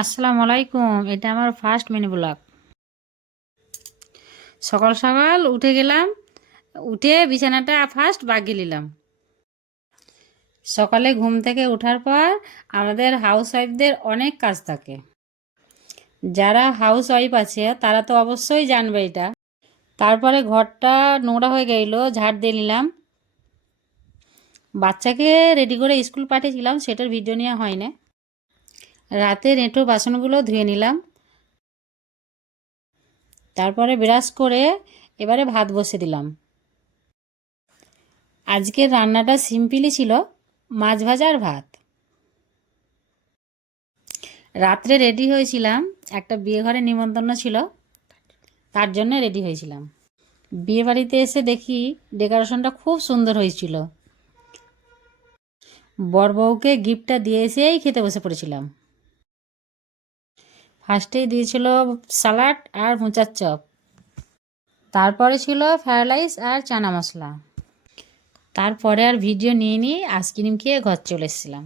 আসসালামু আলাইকুম। এটা আমার ফার্স্ট মিনি ব্লগ। সকাল সকাল উঠে গেলাম, উঠে বিছানাটা ফার্স্ট বাগিয়ে নিলাম। সকালে ঘুম থেকে ওঠার পর আমাদের হাউস ওয়াইফদের অনেক কাজ থাকে। যারা হাউস ওয়াইফ আছে তারা তো অবশ্যই জানবে এটা। তারপরে ঘরটা নোংরা হয়ে গেল, ঝাড় দিয়ে নিলাম। বাচ্চাকে রেডি করে স্কুল পাঠিয়েছিলাম, সেটার ভিডিও নেওয়া হয় না। রাতের এঁটো বাসনগুলো ধুয়ে নিলাম। তারপরে ব্রাশ করে এবারে ভাত বসে দিলাম। আজকের রান্নাটা সিম্পলই ছিল, মাছ ভাজা আর ভাত। রাত্রে রেডি হয়েছিলাম, একটা বিয়ে ঘরে নিমন্ত্রণ ছিল, তার জন্য রেডি হয়েছিলাম। বিয়ে বাড়িতে এসে দেখি ডেকোরেশনটা খুব সুন্দর হয়েছিল। বর বউকে গিফটটা দিয়ে এসেই খেতে বসে পড়েছিলাম। ফার্স্টেই দিয়েছিল স্যালাড আর মোচার চপ, তারপরে ছিল ফ্রাইড রাইস আর চানা মশলা। তারপরে আর ভিডিও নিয়ে নিয়ে আইসক্রিম খেয়ে ঘর চলে এসেছিলাম।